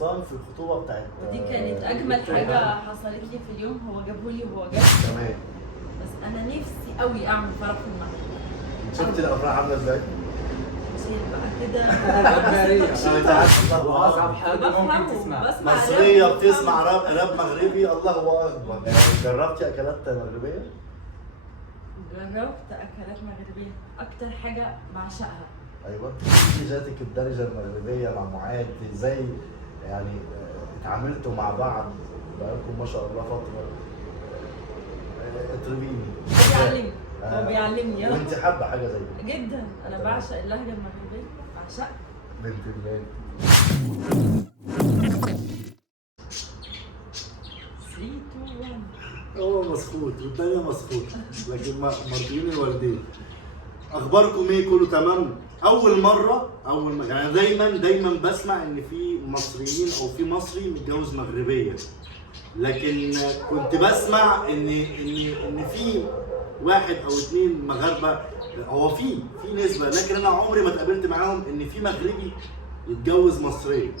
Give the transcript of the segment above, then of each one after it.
الفستان في الخطوبه بتاعت ودي كانت اجمل حاجه حصلت لي في اليوم. هو جابه لي وهو جاي، تمام. بس انا نفسي قوي اعمل فرح في المغرب. شفت الافراح عامله ازاي؟ شيل بقى كده. الله واصعب حاجه ممكن تسمعها. مصريه بتسمع راب مغربي، الله اكبر. جربتي اكلات مغربيه؟ جربت اكلات مغربيه، اكتر حاجه بعشقها. ايوه. في ذاتك الدرجه المغربيه مع معاذ ازاي يعني اتعاملتوا مع بعض بقالكم ما شاء الله فتره؟ اطربيني. بيعلمني، هو بيعلمني. وانت حابه حاجه زي كده؟ جدا، انا بعشق اللهجه المغربيه، بعشقها. بنت الله. 3 2 1. هو مسخوط والثانيه مسخوط، لكن مرضيين الوالدين. اخباركم ايه؟ كله تمام؟ اول مره يعني دايما بسمع ان في مصريين او في مصري متجوز مغربيه، لكن كنت بسمع ان في واحد او اتنين مغاربه، هو في نسبه، لكن انا عمري ما اتقابلت معاهم ان في مغربي يتجوز مصريه.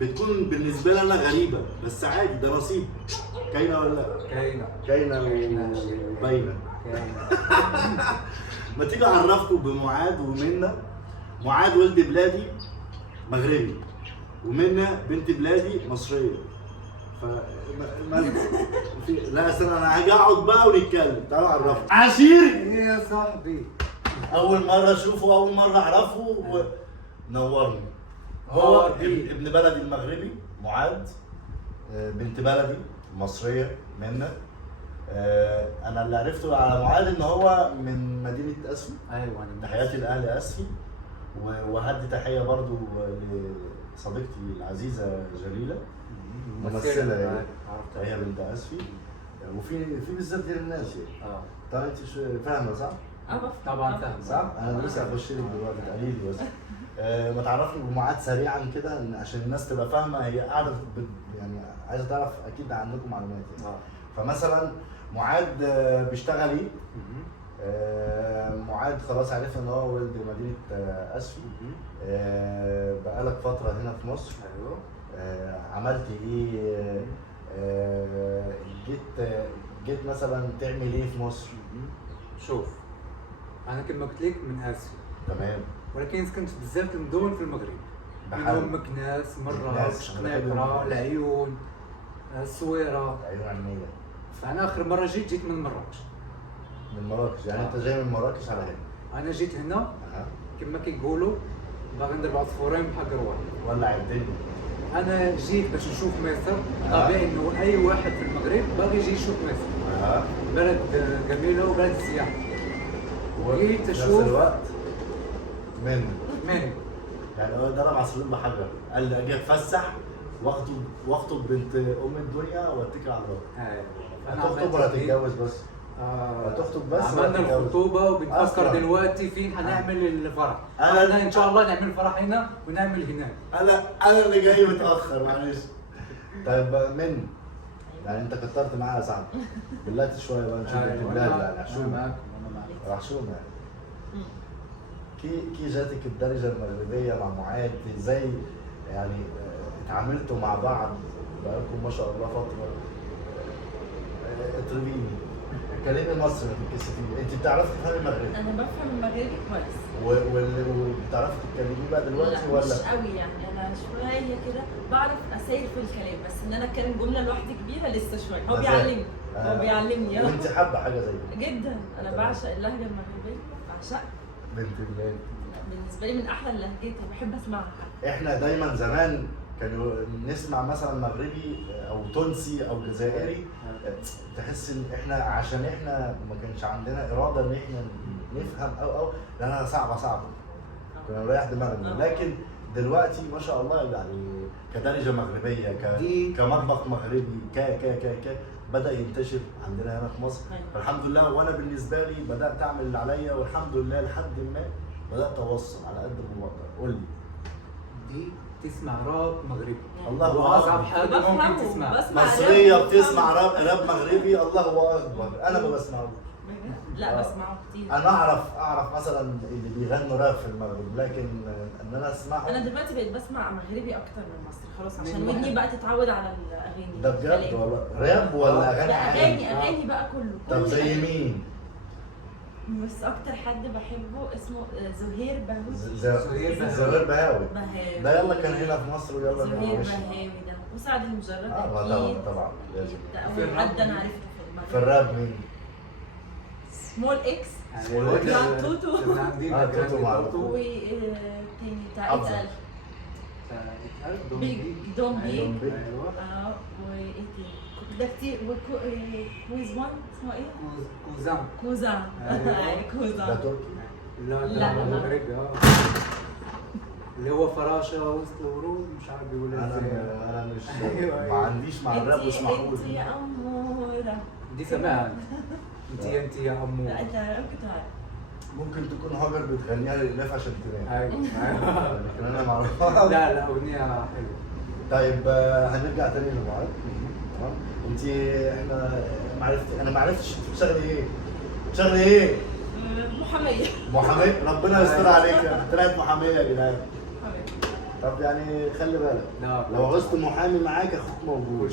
بتكون بالنسبه لي انا غريبه، بس عادي ده نصيب. كاينه ولا لا؟ كاينه وباينه. ما تيجي اعرفكم بمعاذ ومنى. معاذ ولد بلادي مغربي، ومنى بنت بلادي مصريه. لا استنى، انا هاجي اقعد بقى ونتكلم. تعالوا اعرفكم. عشير يا صاحبي، اول مره اشوفه، اول مره اعرفه نورني. هو ابن بلدي المغربي معاذ، بنت بلدي المصريه منى. انا اللي عرفته على معاذ ان هو من مدينه اسفي. ايوه. تحياتي لاهل اسفي، وهدي تحيه برضو لصديقتي العزيزه جليله، ممثله هي بنت اسفي. وفي بالذات دي الناس يعني. طبعا انت فاهمه صح؟ طبعا فاهم صح؟ انا لسه هخش لك دلوقتي تقولي لي بس. ما تعرفني بمعاذ سريعا كده عشان الناس تبقى فاهمه، هي قاعده يعني عايزه تعرف، اكيد عندكم معلومات يعني. فمثلا معاذ بيشتغل ايه؟ معاذ خلاص عرفنا ان هو ولد مدينه اسفي. بقالك فتره هنا في مصر. ايوه. عملت ايه؟ جيت مثلا تعمل ايه في مصر؟ شوف، انا كما قلت لك من اسيا. تمام. ولكن سكنت بزاف المدن في المغرب، منهم مكناس، مراكش، قنيطره، العيون، الصويره. العيون عينيه. فانا اخر مره جيت من مراكش. من مراكش يعني انت جاي من مراكش على هنا؟ انا جيت هنا كما كيقولوا باغي ندير عصفورين بحجر واحد. ولع الدنيا. انا جيت باش نشوف مصر. طبيعي انه اي واحد في المغرب باغي يجي يشوف مصر. بلد جميله وبلد السياحه. جيت اشوف نفس الوقت من يعني هو ضرب عصفورين بحجر، قال لي اجي اتفسح واخطب بنت ام الدنيا واتكل على الله. هتخطب ولا تتجوز بس؟ هتخطب بس. عملنا الخطوبه وبنفكر دلوقتي فين هنعمل الفرح. انا ان شاء الله نعمل فرح هنا ونعمل هناك. انا اللي جاي متاخر معلش. طيب من يعني انت كترت معايا يا صاحبي، بلغت شويه بقى نشوف بنت بلاد يعني حشومه. حشومه يعني. كي جاتك الدرجه المغربيه مع معاذ ازاي يعني اتعاملتوا مع بعض بقالكم ما شاء الله فتره؟ اطربيني. كلمي مصري ما تتكسفيش. انت بتعرفي تفهمي مغربي؟ انا بفهم المغربي كويس. وبتعرفي تتكلميه بقى دلوقتي ولا؟ مش قوي يعني، انا شويه كده بعرف اسير في الكلام، بس ان انا اتكلم جمله لوحدي كبيره لسه شويه. هو بيعلمني. وانت حابه حاجه زي كده؟ جدا، انا بعشق اللهجه المغربيه، بعشقها. بنت الله. بالنسبه لي من احلى اللهجات، بحب اسمعها. احنا دايما زمان كانوا نسمع مثلا مغربي او تونسي او جزائري، تحس ان احنا عشان احنا ما كانش عندنا اراده ان احنا نفهم او لانها صعبه كنا نريح دماغنا. لكن دلوقتي ما شاء الله يعني كدرجه مغربيه كمطبخ مغربي بدا ينتشر عندنا هنا في مصر. فالحمد لله، وانا بالنسبه لي بدات اعمل اللي عليا والحمد لله لحد ما بدات اوصل على قد ما بقدر. قول لي. دي تسمع راب مغربي. الله اكبر. واصعب حاجه ممكن تسمعها. مصريه بتسمع راب مغربي، الله اكبر. انا ما بسمعوش. لا بسمعه كتير. انا اعرف مثلا اللي بيغنوا راب في المغرب، لكن ان انا اسمعه. انا دلوقتي بقيت بسمع مغربي اكتر من مصري خلاص، عشان من ودني بقى تتعود على الاغاني. ده بجد الكلام. ولا راب ولا اغاني لا عادي؟ اغاني بقى كله. طب كل زي الأغاني. مين؟ بس اكتر حد بحبه اسمه زهير بهاوي. زهير بهاوي. بهاوي ده يلا كان هنا في مصر ويلا زهير ماشي. بهاوي ده، وسعد المجرد طبعا طبعا لازم. ده اول حد انا عرفته في المغرب. في الراب مين؟ سمول اكس سمول إكس. توتو. توتو معروف. وتاني بتاع أفضل. اتقل بيج دون بيج. وايه تاني؟ ده كتير. كويز وان اسمه ايه؟ كوزان. ده كوزان. تركي؟ لا لا. مغربي اللي هو فراشة وسط ورود مش عارف بيقول ازاي. انا مش أيوة. ما عنديش مع الراب واسمعوا انت يا اموره. دي سماها انت يا امور. لا انت كنت عارف. ممكن تكون هاجر بتغنيها للناس عشان تنام، ايوه لكن انا معروف. لا اغنية حلوة. طيب هنرجع تاني لبعض. تمام. انت انا ما عرفتش انت بتشتغلي ايه؟ بتشتغلي ايه؟ محاميه. محامية؟ ربنا يستر عليك، طلعت محامية يا جدعان. محاميه. طب يعني خلي بالك، لا لو عوزت محامي معاك اخوك موجود.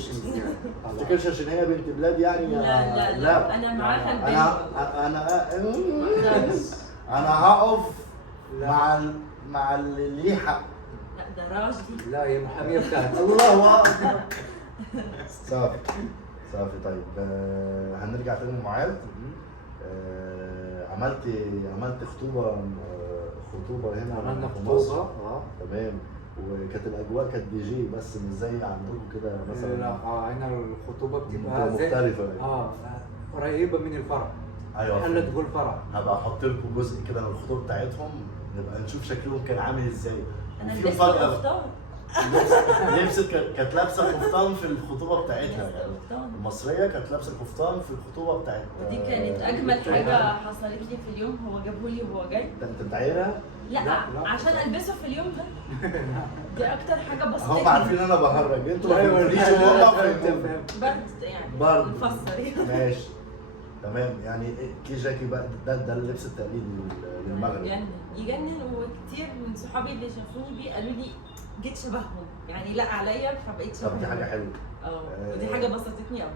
ما تفتكرش عشان هي بنت بلاد يعني. لا انا معاها انا هقف مع اللي ليه حق. لا ده راجلي. لا هي محامية بتاعتي. الله اكبر. صافي. طيب هنرجع تاني لمعاذ. عملت خطوبة هنا. عملنا في مصر. خطوبة. تمام. وكانت الاجواء كانت دي جي بس مش زي عندكم كده مثلا. لا هنا الخطوبة بتبقى مختلفة. قريبة من الفرح. ايوه. حلة تقول فرح. هبقى احط لكم جزء كده من الخطوبة بتاعتهم، نبقى نشوف شكلهم كان عامل ازاي. انا وفي لبست مفاجأة. قفطان. لبست كانت لابسه قفطان في الخطوبه بتاعتها يعني. قفطان. المصريه كانت لابسه قفطان في الخطوبه بتاعتها. ودي كانت اجمل حاجه حصلت لي في اليوم. هو جابه لي وهو جاي. ده انت بتعيرها؟ لا لا. عشان البسه في اليوم ده. دي اكتر حاجه بسطتني. هم عارفين انا بهرج، انتوا ما أيوة، فهمتونيش لا، وهم لا، فهمتوني. برد يعني. برد. مفسر يعني. ماشي. تمام. يعني كي جاكي بقى ده اللبس التقليدي للمغرب. يجنن. وكتير من صحابي اللي شافوني بيه قالوا لي جيت شبههم، يعني لا عليا فبقيت شبههم. طب دي حاجه حلوه. ودي حاجه بسطتني قوي.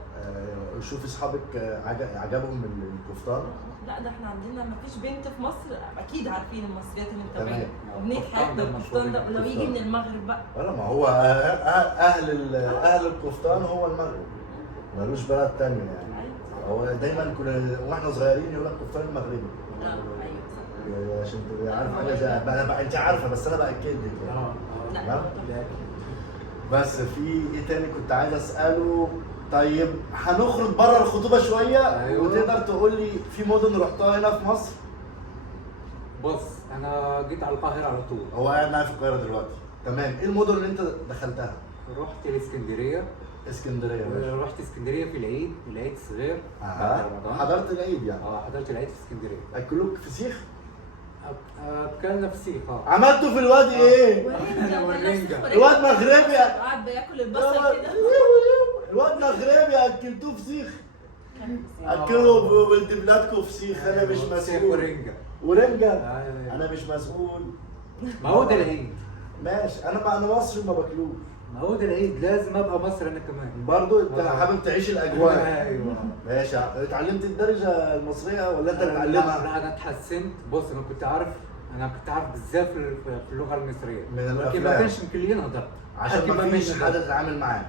شوفي اصحابك عجبهم الكفتان؟ لا ده احنا عندنا مفيش بنت في مصر اكيد عارفين المصريات اللي تمام. متابعين وبنضحك بالكفتان ده. ولو يجي من المغرب بقى. ولا ما هو اهل الكفتان هو المغرب، ملوش بلد تانية يعني. هو دايما كنا واحنا صغيرين يقول لك كفتان المغربي. ايوه عشان تبقي عارف حاجه زي انت عارفه بس انا باكد لك يعني. لا بس في ايه تاني كنت عايز اساله؟ طيب هنخرج بره الخطوبه شويه. أيوة. وتقدر تقول لي في مدن رحتها هنا في مصر؟ بص انا جيت على القاهرة على طول. هو قاعد معايا في القاهره دلوقتي. تمام. ايه المدن اللي انت دخلتها؟ رحت الاسكندرية. اسكندريه ماشي. رحت اسكندرية في العيد الصغير. بعد رمضان. حضرت العيد يعني. حضرت العيد في اسكندرية. اكلوك فسيخ؟ اكلنا فسيخ. عملتوا في الوادي ايه؟ ورنجة. الواد مغربي. قاعد بياكل البصل كده. الواد مغربي اكلتوه فسيخ؟ اكلوا بنت بلادكم فسيخ. انا مش مسؤول. ورنجة. انا مش مسؤول. ما هو ده العيد. ماشي. انا مصري ما باكلوش. ما هو ده العيد لازم ابقى مصري انا كمان. برضو انت حابب تعيش الاجواء. ايوه. ماشي. اتعلمت الدرجة المصرية ولا انت بتعلمها؟ لا انا اتحسنت. بص انا كنت عارف بالذات في اللغه المصريه. من الافلام. لكن ما كانش يمكن نهضر عشان ما فيش حد تتعامل معاه.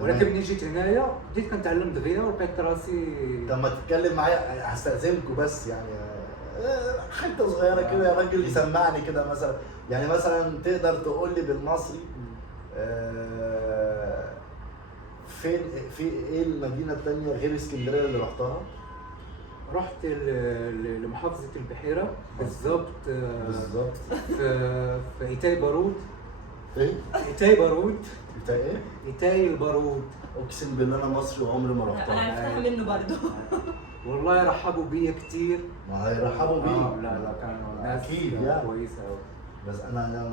ولكن مني جيت هنايا بديت كنتعلم دغيا ولقيت راسي. طب ما تتكلم معايا هستأذنكوا بس يعني حته صغيره كده يا راجل يسمعني كده مثلا. يعني مثلا تقدر تقول لي بالمصري فين في ايه المدينه الثانيه غير اسكندريه اللي رحتها؟ رحت لمحافظه البحيره بالظبط. في ايتاي بارود. ايه؟ ايتاي بارود. انت ايه؟ ايتاي البارود. اقسم بالله انا مصري وعمري ما انا رحتها. عرفتها منه برضه. والله رحبوا بيا كتير. ما هيرحبوا بيك. لا كانوا ناس اكيد يعني كويسه قوي. بس انا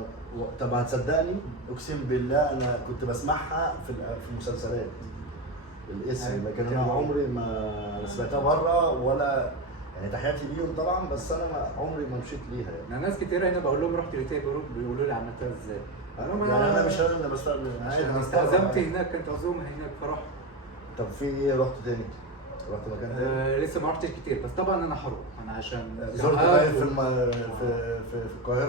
طب هتصدقني اقسم بالله انا كنت بسمعها في المسلسلات الاسم، لكن انا عمري ما سمعتها بره يعني تحياتي ليهم طبعا، بس انا عمري ما مشيت ليها يعني. انا ناس كتير هنا بقول لهم رحت لتاي جروب بيقولوا لي عملتها ازاي؟ يعني انا مش انا اللي بستقبل، انا استعزمت هناك، كانت عزومه هناك فرحت. طب في ايه رحت تاني؟ رحت مكان تاني؟ لسه ما رحتش كتير، بس طبعا انا هروح انا عشان زرت طيب في القاهره؟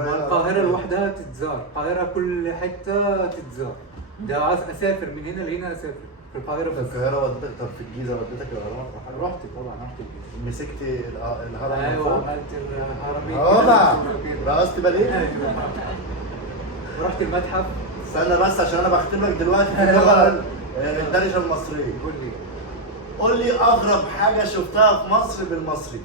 ما القاهره لوحدها تتزار، القاهره كل حته تتزار. ده عايز اسافر من هنا لهنا، اسافر في القاهره في بس. القاهره وديتك؟ طب في الجيزه وديتك الاهرامات؟ رحت طبعا، رحت الجيزه. مسكت الهرم من ايوه فوق؟ عملت الهرمين رقصت باليه؟ ورحت المتحف. استنى بس عشان انا بختبرك دلوقتي في اللغه الدارجه المصريه. قول لي اغرب حاجه شفتها في مصر بالمصري.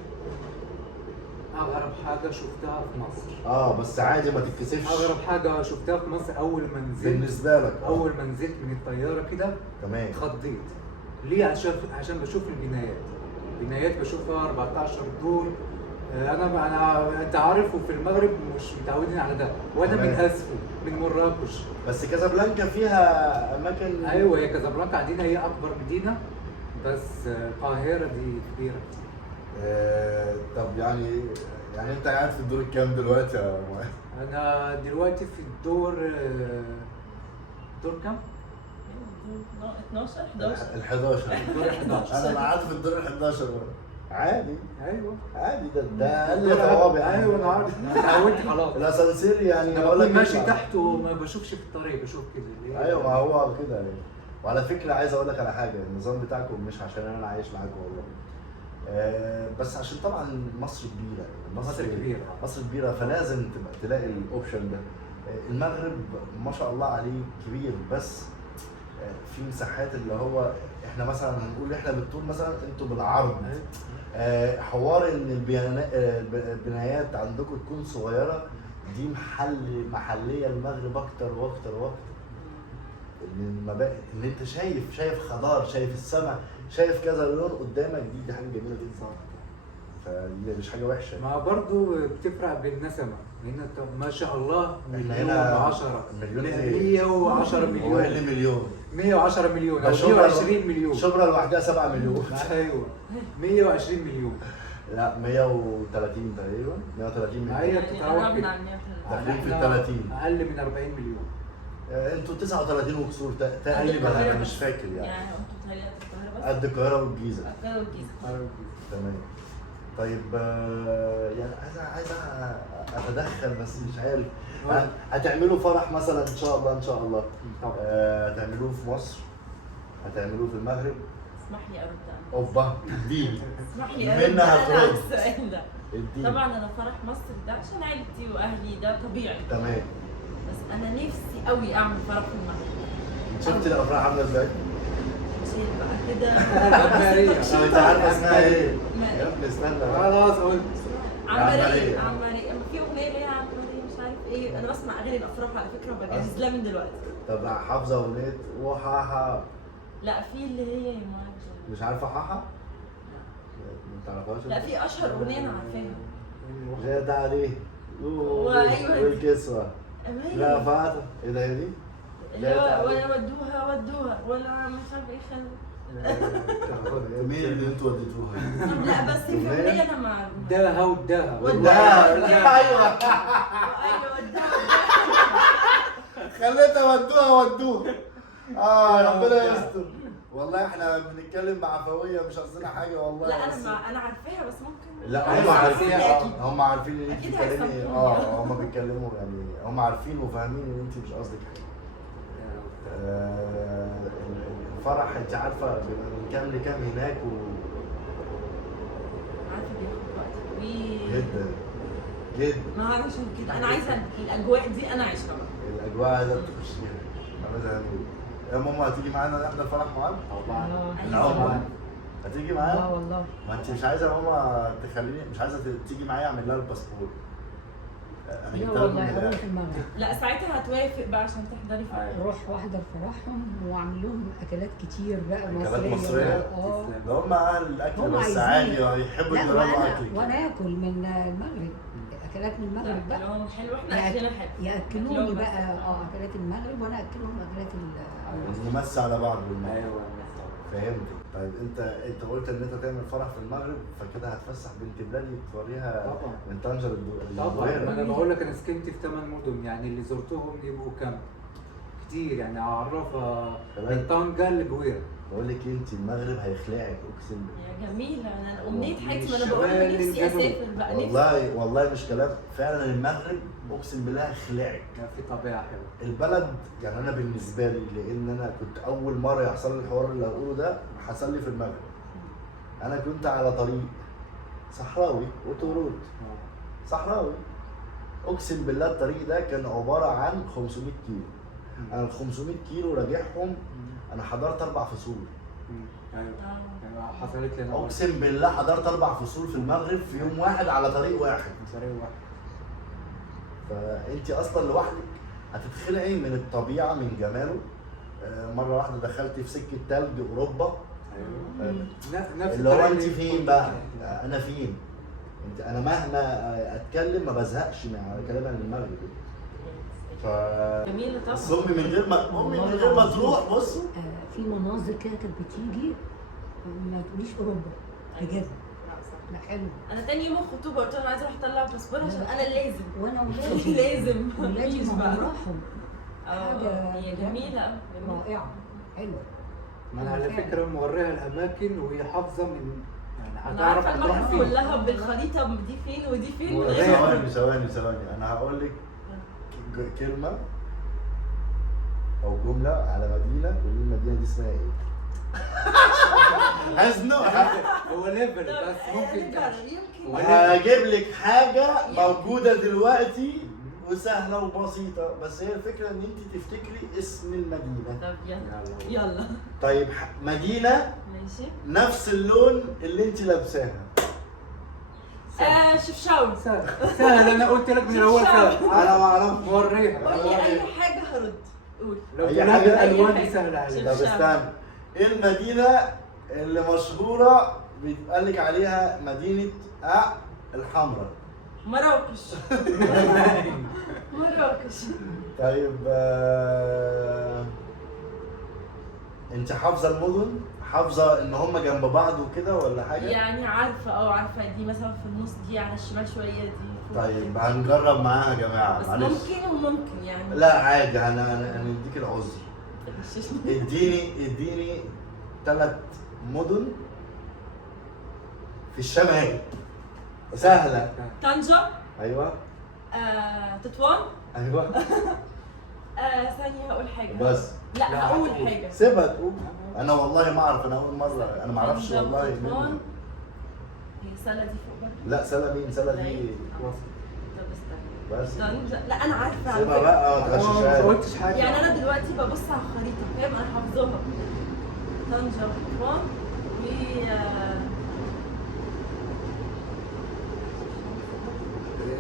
اغرب حاجه شفتها في مصر؟ بس عادي ما تتكسفش. اغرب حاجه شفتها في مصر اول ما نزلت، بالنسبه لك اول ما نزلت من الطياره كده تمام اتخضيت. ليه؟ عشان بشوف البنايات بشوفها 14 دور. انت عارف، وفي المغرب مش متعودين على ده، وانا من اسفل من مراكش. بس كازابلانكا فيها اماكن. ايوه هي كازابلانكا عندنا هي اكبر مدينه، بس القاهره دي كبيره. طب يعني انت قاعد في الدور الكام دلوقتي يا معاذ؟ انا دلوقتي في الدور دور كام؟ 12 11 الدور 11. انا قاعد في الدور ال 11 عادي. ايوه عادي، ده اقل ثواب يعني. ايوه انا عارف، انا اتعودت خلاص. الاسانسير يعني انا بقول ماشي تحت وما بشوفش في الطريق، بشوف كده. ايوه ما هو كده يعني. وعلى فكره عايز اقول لك على حاجه، النظام بتاعكم مش عشان انا عايش معاكم والله، بس عشان طبعا مصر كبيره. مصر كبيره فلازم تبقى تلاقي الاوبشن ده. المغرب ما شاء الله عليه كبير، بس في مساحات اللي هو احنا مثلا هنقول احنا بالطول مثلا، انتوا بالعرض. حوار ان البنايات عندكم تكون صغيره، دي محليه المغرب اكتر واكتر واكتر. ان انت شايف خضار، شايف السماء، شايف كذا لون قدامك، دي حاجه جميله جدا. فدي مش حاجه وحشه. ما برضو بتفرق بالنسمه. هنا ما شاء الله مليون و10 مليون 110 مليون. هو اللي مليون 110 مليون او 120 مليون. شبرا لوحدها 7 مليون. ايوه 120 مليون. لا 130 تقريبا، 130 مليون. هي بتتراوح كده داخلين في ال 30. اقل من 40 مليون. انتوا 39 وكسور تقريبا، انا مش فاكر يعني انتوا بتهيألي القاهره بس؟ قد القاهره والجيزه. القاهره والجيزه. تمام. طيب يعني عايز اتدخل بس مش عارف. هتعملوا فرح مثلا ان شاء الله؟ ان شاء الله هتعملوه في مصر؟ هتعملوه في المغرب؟ اسمح لي ارد. اوبا اديني. اسمح لي ارد منها على السؤال ده. اديني. طبعا انا فرح مصر ده عشان عيلتي واهلي، ده طبيعي. تمام. بس انا نفسي قوي اعمل فرح في المغرب. شفت الافراح عامله ازاي؟ شيل بقى كده. انت عارفه اسمها ايه؟ يا ابني استنى خلاص قلت عمرية. في اغنيه ليها عمرية مش عارف ايه. انا بسمع اغاني الافراح على فكره وبجهز لها من دلوقتي. طب حافظه اغنيه وحاحا؟ لا في اللي هي يا معاذ. مش عارفه حاحا؟ ما تعرفهاش؟ لا في اشهر اغنيه انا عارفاها. زاد عليه وايوه والكسوه. لا فاتت ايه ده؟ هي دي؟ ولا ودوها ولا مش عارف ايه مين اللي انتوا وديتوها؟ لا بس في اغنيه انا مع داها وداها. ايوه وداها. خليتها ودوها. ربنا يستر. والله احنا بنتكلم بعفويه مش قصدنا حاجه والله. لا انا عارفاها بس ممكن. لا هم عارفين. هم عارفين ان انت بتتكلمي. هم بيتكلموا يعني، هم عارفين وفاهمين ان انت مش قصدك حاجه. الفرح انت عارفه من كام لكام هناك عارفه بياخد وقت طويل جدا جدا. ما هو عشان كده انا عايزه الاجواء دي انا عايشها بقى. الاجواء عايزه تخشيها. عايزه يا ماما هتيجي معانا نحضر فرح معانا؟ طبعا. هتيجي معانا؟ لا والله. ما انت مش عايزه يا ماما تخليني، مش عايزه تيجي معايا اعمل لها الباسبور. لا والله هروح المغرب. لا ساعتها هتوافق بقى عشان تحضري فرح. اروح واحضر فرحهم واعمل لهم اكلات كتير بقى اكلات مصريه. ده هم اهل الاكل بس عادي يحبوا يجربوا اكل. وانا اكل من المغرب، اكلات من المغرب بقى. لهم حلو احنا اكلنا حلو. ياكلوني بقى اكلات المغرب وانا اكلهم اكلات نمسي على بعض بالمغرب. ايوه فهمت. طيب انت قلت ان انت تعمل فرح في المغرب، فكده هتفسح بنت بلادي توريها طبعا. من طنجة طبعا للدويرة. انا بقول لك انا سكنت في 8 مدن، يعني اللي زرتهم يبقوا كام كتير، يعني اعرفها من طنجة لجويرة. بقول لك انت المغرب هيخلعك اقسم بالله. يا جميله، انا امنيه من حياتي، ما انا بقول لك الشمال نفسي للجنوب. اسافر بقى نفسي. والله مش كلام، فعلا المغرب اقسم بالله هيخلعك. كان في طبيعة حلوة. البلد يعني انا بالنسبه لي، لان انا كنت اول مره يحصل لي الحوار اللي هقوله ده حصل لي في المغرب. انا كنت على طريق صحراوي وتورود صحراوي، اقسم بالله الطريق ده كان عباره عن 500 كيلو. انا ال 500 كيلو راجعهم انا حضرت 4 فصول. ايوه يعني حصلت لي انا اقسم بالله حضرت 4 فصول في المغرب في يوم واحد على طريق واحد. طريق واحد. فانت اصلا لوحدك هتتخلعي من الطبيعه من جماله. مره واحده دخلت في سكه تلج اوروبا. ايوه نفس اللي هو الطريق انت اللي فين كنت بقى؟ فيه. انا فين؟ انا مهما اتكلم ما بزهقش مع كلام عن المغرب. ف جميله طبعا. بس امي من غير ما تروح بصوا في مناظر كده كانت بتيجي ما تقوليش اوروبا بجد. لا حلو. انا تاني يوم الخطوبه قلت له انا عايزه اروح اطلع باسبور عشان انا لازم وانا ولادي لازم ولادي مفيش ما بقى. راحوا اه هي جميله قوي. رائعه حلوه. ما انا على فكرة موريها الاماكن وهي حافظة من يعني انا هتعرف عارفه هتروح المغرب فين. كلها بالخريطه دي فين ودي فين من غير ما ثواني انا هقول لك كلمه او جمله على مدينه، قولي لي المدينه دي اسمها ايه؟ هزنقها. هو ليفل طب بس ممكن نجرب يمكن. وهجيب لك حاجه موجوده دلوقتي وسهله وبسيطه، بس هي الفكره ان انت تفتكري اسم المدينه. طب يلا يلا طيب مدينه ماشي. نفس اللون اللي انت لابساها. شفشاون. سهل انا قلت لك من الاول سهل. انا ما اعرفش. موريها قول لي اي حاجه هرد. قول. لو أي طلعت حاجة، أي الالوان حاجة. دي سهله عليك. طب استنى، ايه المدينه اللي مشهوره بيتقال لك عليها مدينه الحمراء؟ مراكش. مراكش. طيب انت حافظه المدن؟ حافظه ان هم جنب بعض وكده ولا حاجه؟ يعني عارفه دي مثلا في النص، دي على الشمال شويه، دي فوق. طيب هنجرب معاها يا جماعه بس معلش. ممكن وممكن يعني. لا عادي، هنديك العذر. اديني 3 مدن في الشمال سهله. طنجة. ايوه تطوان. ايوه ثانية هقول حاجة. بس لا هقول حاجة. سيبها تقول. انا والله ما اعرف، انا اول مره، انا ما اعرفش والله تطوان. مين. هي سلة دي فوق برضه. لا سلا مين؟ سلا دي طب استنى. بس طنجة، لا أنا عارفة على سيبها فكرة. بقى ما ما تغششهاش. قلتش حاجه. يعني أنا دلوقتي ببص على الخريطة، فاهم؟ أنا حافظاها. طنجة وتطوان و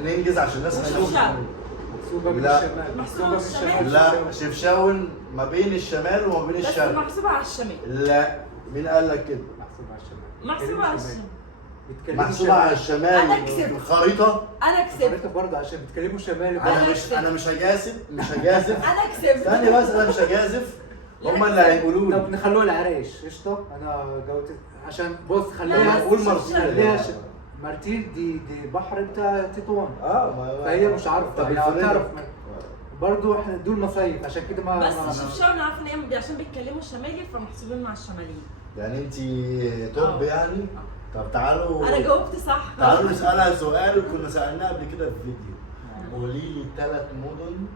ننجز عشان الناس شفشاون. محسوبه من لا. الشمال. محسوبة من الشمال. لا شفشاون ما بين الشمال وما بين بس الشرق. محسوبة على الشمال. لا مين قال لك كده؟ محسوبه على الشمال. محسوبة على الشمال. بيتكلموا محسوبة على الشمال أنا في كسبت. الخريطة. أنا كسبت. خريطة برضه عشان بيتكلموا شمالي. انا مش هجازف. أنا كسبت. ثاني بس انا مش هجازف. هما اللي هيقولوا طب لي. نخلوها العرايش قشطه. انا جاوبت عشان بص لا، خليها بس قول مش مرسيل. خليها مارتين دي بحر بتاع تطوان. فهي مش عارفه طب هي الفنادق. هتعرف برضه احنا دول مصايف عشان كده ما بس شفشاون عارفة إن هي عشان بيتكلموا الشمالي فمحسوبين مع الشماليين. يعني انت توب يعني؟ طب تعالوا أنا جاوبت صح. تعالوا نسألها سؤال كنا سألناه قبل كده في فيديو. قولي لي 3 مدن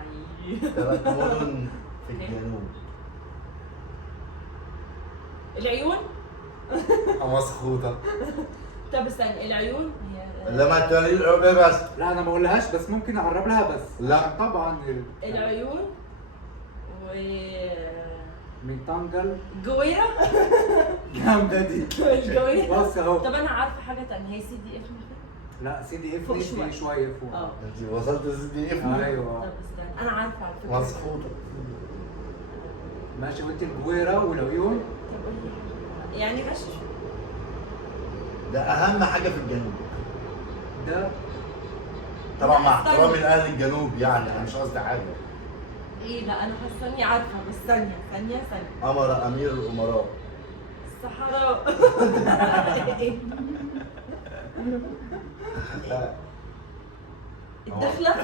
أي. 3 مدن في الجنوب. العيون. مسخوطة. طب استنى، العيون هي لما تقولي لي بس. لا انا ما اقولهاش بس ممكن اقرب لها بس. لا. عشان طبعا العيون و من طنجل جويرة. جامده دي. الجويرة. بص اهو. طب أنا عارفة حاجة تانية، هي سي دي اف. لا سيدي فوق اف شوية. دي شويه فوق. انت وصلت لسيدي اف. ايوه طب استنى، أنا عارفة على فكرة. مسخوطة. ماشي. وانت الجويره والعيون. طب قول لي حاجة. يعني غش. ده أهم حاجة في الجنوب. ده طبعا مع استنى. احترامي لأهل الجنوب يعني أنا مش قصدي حاجة. إيه لا أنا حاسة إني عارفة، بس ثانية. أمر أمير الأمراء الصحراء. الدخلة.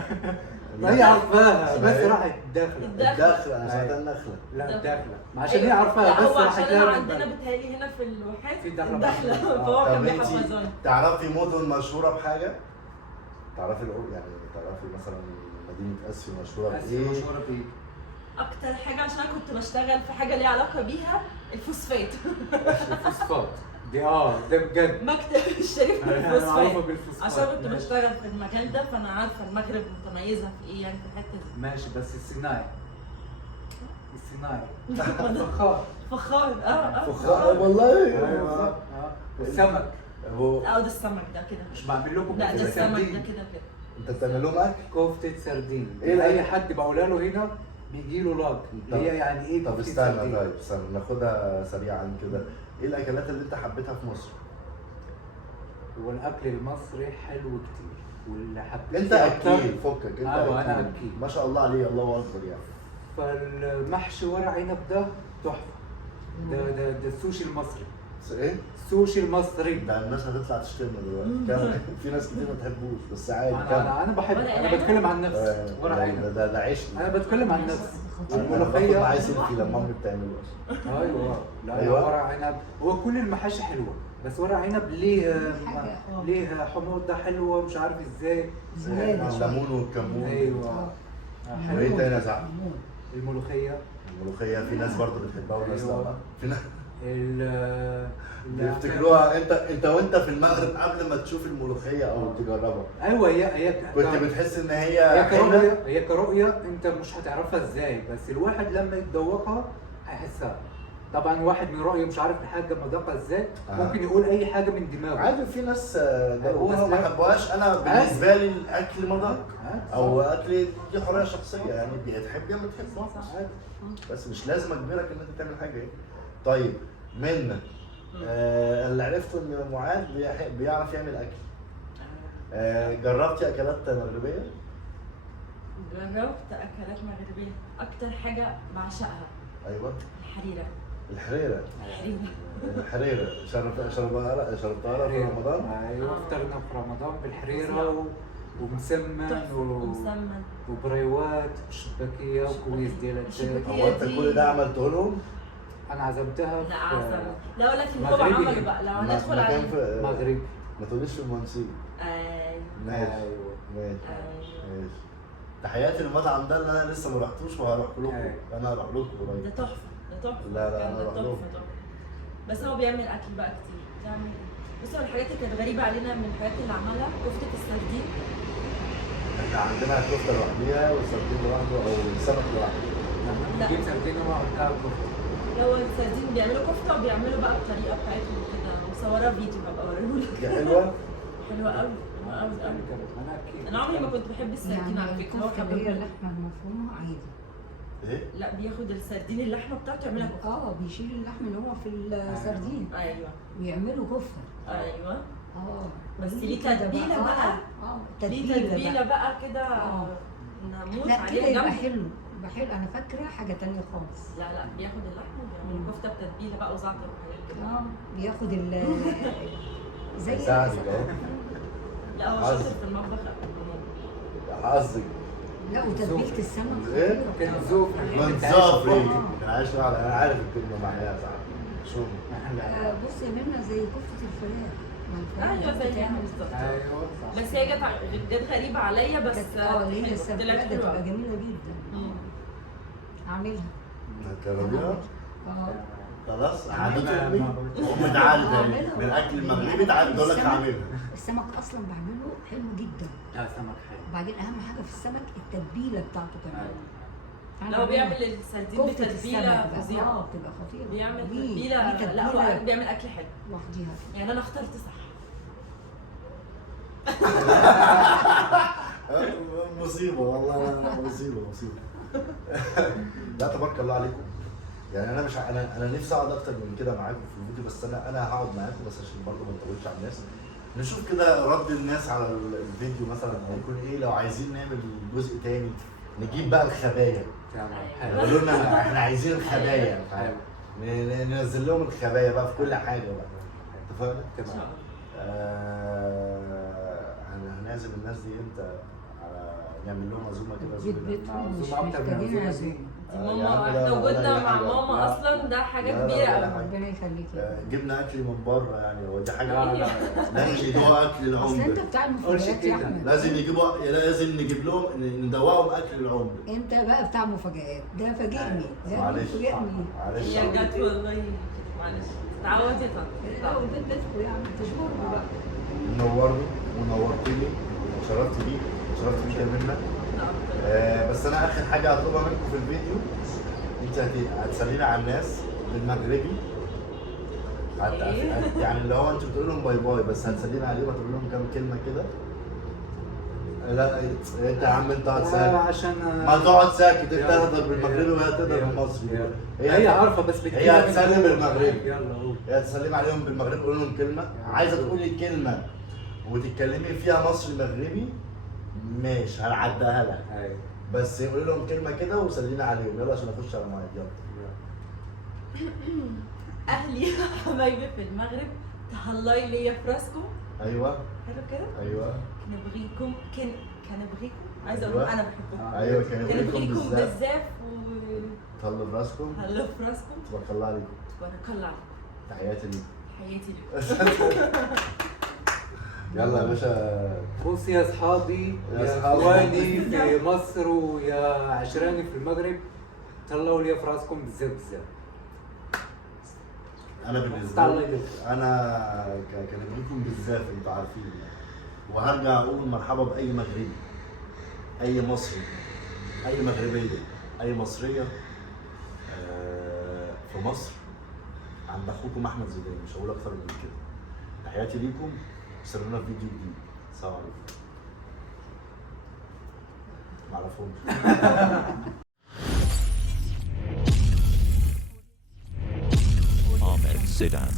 هي عارفاها بس إيه؟ راحت داخله. الدخلة انا ساعتها النخلة. لا الداخله عشان هي عارفاها لا، بس هو راحت عشان لها عندنا من بتهيألي هنا في الواحات في دخلة. الدخلة، فهو كان طب انتي بيحفظوني. تعرفي مدن مشهورة بحاجة؟ تعرفي يعني تعرفي مثلا مدينة اسيو مشهورة بس بايه؟ مشهوره بايه؟ اكتر حاجة عشان انا كنت بشتغل في حاجة ليها علاقة بيها الفوسفات. الفوسفات دي ده بجد. مكتب الشريف انا معروفه للفوسفات. بالفوسفات. عشان كنت ماشي. بشتغل في المجال ده، فانا عارفة المغرب متميزة في ايه يعني في الحتة دي. ماشي بس الصناعي فخار. فخار. فخار والله. ايوه والسمك هو اه ده السمك ده كده. مش بعمل لكم لا ده كفتة السمك ده سردين. كده كده. انت بتعمل لهم اكل؟ كفتة سردين. إيه اي الأكل؟ حد بقولها له هنا بيجي له لاج اللي هي يعني ايه طب كفتة استنى سردين؟ طيب استنى ناخدها سريعا كده. ايه الاكلات اللي انت حبيتها في مصر؟ هو الاكل المصري حلو كتير واللي حبيته انت أكتر اكيل فكك انت أيوة، أنا أكيل. أكيل. ما شاء الله عليه الله اكبر يعني. فالمحشي ورق عنب ده تحفه. ده السوشي المصري. ايه؟ السوشي المصري. ده الناس هتطلع تشتمنا دلوقتي كمل. في ناس كتير ما تحبوش بس عادي كمل. انا بحب ورق انا العنب؟ بتكلم عن نفسي ورق ده عنب. ده عيش. انا بتكلم عن نفسي. انا باخد معايا سيلفي لما امي بتعمله اصلا. ايوه لا أيوة. ورق عنب هو كل المحاشي حلوه بس ورق عنب ليه حموضه حلوه مش عارف ازاي. الليمون والكمون. ايوه وايه تاني يا صاحبي؟ الملوخيه. الملوخيه في ناس برضه بتحبها وناس أيوة. لا. في ناس ال بيفتكروها انت وانت في المغرب قبل ما تشوف الملوخيه او تجربها. ايوه هي كنت بتحس ان هي هي حلوه. كرؤيه هي كرؤيه انت مش هتعرفها ازاي بس الواحد لما يتذوقها هيحسها. طبعا واحد من رؤيه مش عارف الحاجه مذاقها ازاي ممكن يقول اي حاجه من دماغه. عادي في ناس جربوها ما حبوهاش. انا بالنسبه لي الاكل مذاق او اكل دي حريه شخصيه يعني بتحب يا ما تحبش عادي. بس مش لازم اجبرك ان انت تعمل حاجه. طيب منى اللي عرفته ان معاذ بيعرف يعمل اكل. جربتي اكلات مغربيه؟ جربت اكلات مغربيه. اكتر حاجه بعشقها ايوه الحريره. الحريره. الحريره شربتها في رمضان؟ ايوه افطرنا في رمضان بالحريره ومسمن ومسمن وبريوات وشباكيه وكويس ديالات. هو انت كل ده عملته لهم؟ انا عزمتها لا عزم. لا اقول لك اللي هو مغربي. عمله بقى لو هندخل على مغربي. ما تقوليش في المنسيه. ايوه ماشي ايوه ماشي. تحياتي للمطعم ده اللي انا لسه ما رحتوش وهروح لكم. انا هروح لكم ده قريب. تحفه ده تحفه. لا انا هروح لكم. بس هو بيعمل اكل بقى كتير. بيعمل بصوا الحاجات اللي كانت غريبه علينا من الحاجات اللي عملها كفته السردين. احنا عندنا كفته لوحديها والسردين لوحده او السمك لوحده. لا. جبت سردين وعملتها كفته. هو السردين بيعملوا كفته وبيعملوا بقى الطريقه بتاعتهم كده مصوره فيديو هبقى اوريهولك. دي حلوه؟ حلوه قوي حلوه قوي قوي. انا عمري ما كنت بحب السردين على فكره. هو كان اللي هي بياكل اللحمه المفرومه عادي. ايه؟ لا بياخد السردين اللحمه بتاعته يعملها كفته. بيشيل اللحم اللي هو في السردين ايوه ويعملوا كفته. ايوه بس ودي ليه كده تتبيله بقى. ليه تتبيله بقى كده نموت لا عليها كده يبقى جنب. حلو يبقى حلو. انا فاكره حاجه تانية خالص. لا بياخد اللحمه وبيعمل كفته بتتبيله بقى وزعتر وحاجات كده. بياخد زي ساعدك اهو. لا هو شاطر في المطبخ. قصدك لا وتتبيله السمك ايه؟ كان ذوق منظافري. انا عايش واحد انا عارف الكلمه معناها صح. شو؟ بص يا منى زي كفته الفراخ. ايوه زيها بالظبط. ايوه بس هي جت غريبه عليا بس اللي هي السردين طلعت بتبقى حلوه. جميله جدا. اعملها. هتجربيها؟ خلاص عادة امي تعالى تاني من الاكل المغربي تعالى تقول لك هعملها. السمك اصلا بعمله حلو جدا. سمك حلو. وبعدين اهم حاجه في السمك التتبيله بتاعته كمان. لو بيعمل السردين بتتبيله فظيعه. بتبقى خطيره. بيعمل تتبيله. تتبيله. لا هو بيعمل اكل حلو لوحديها. يعني انا اخترت صح. مصيبه والله مصيبه. لا تبارك الله عليكم. يعني انا مش انا نفسي اقعد اكتر من كده معاكم في الفيديو بس انا هقعد معاكم بس عشان برضه ما نطولش على الناس. نشوف كده رد الناس على الفيديو مثلا هيكون ايه لو عايزين نعمل جزء تاني نجيب بقى الخبايا. حلو. قالوا لنا احنا عايزين الخبايا. ننزل لهم الخبايا بقى في كل حاجه بقى. اتفقنا؟ ان شاء الله. هنعزم الناس دي امتى؟ نعمل لهم عزومه كده جيت زوجنا. بيتهم مش عزومة أكتر من محتاجين عزومة عزومة. ماما احنا وجودنا مع ماما اصلا ده حاجه كبيره قوي. ربنا يخليك يا رب. جبنا اكل من بره يعني، هو دي حاجه لا لا لازم يدوقوا اكل اصل انت العمده. بتاع قولش المفاجآت يا كده. احمد. لازم نجيب لهم ندوقهم اكل العمده. انت بقى بتاع مفاجآت، ده فاجئني، ده معلش فاجئني. معلش هي جت والله، معلش تعودي لا وبيت بيتكم يعني تشكروا بقى. نورني ونورتني وشرفت بيك، شرفت بيك يا منى. بس انا اخر حاجه هطلبها منكم في الفيديو، انت هتسلمي على الناس بالمغربي. يعني اللي هو انت بتقول لهم باي باي، بس هتسلمي عليهم وتقول لهم كام كلمه كده. لا انت يا عم انت اقعد ساكت، عشان ما تقعد ساكت، انت يلا. تهضر بالمغربي وهي تهضر يلا. بالمصري. هي عارفه بس بتكلم. هي هتسلم بالمغربي. يلا قول. هي هتسلمي عليهم بالمغربي، قول لهم كلمه، عايزه تقولي كلمه وتتكلمي فيها مصري مغربي ماشي هنعديها لك، ايوه بس قولي لهم كلمه كده وسلمي عليهم. يلا عشان اخش على المواعيد. يلا. اهلي حبايبي في المغرب، تهلاي ليا في راسكم. ايوه حلو كده. ايوه كنبغيكم كنبغيكم، عايزه أيوة. اقول انا بحبكم. ايوه كنبغيكم كنبغيكم بزاف. بزاف طلوا في راسكم. وهلا في راسكم. تبارك الله عليكم. تبارك الله عليكم. تحياتي ليكم. حياتي لكم. يلا يا باشا. بص يا اصحابي يا يا أصحابي. اخواني في مصر ويا عشراني في المغرب، طلعوا لي في راسكم بزاف بزاف. انا بالنسبه تعالى لي يدوك. انا كنبغيكم بزاف انتوا عارفين يعني. وهرجع اقول مرحبا باي مغربي، اي مصري، اي مغربيه، اي مصريه في مصر عند اخوكم احمد زيدان. مش هقول اكتر من كده. تحياتي ليكم، استنونا في فيديو جديد. السلام عليكم. معرفهمش. Ahmed Zidan.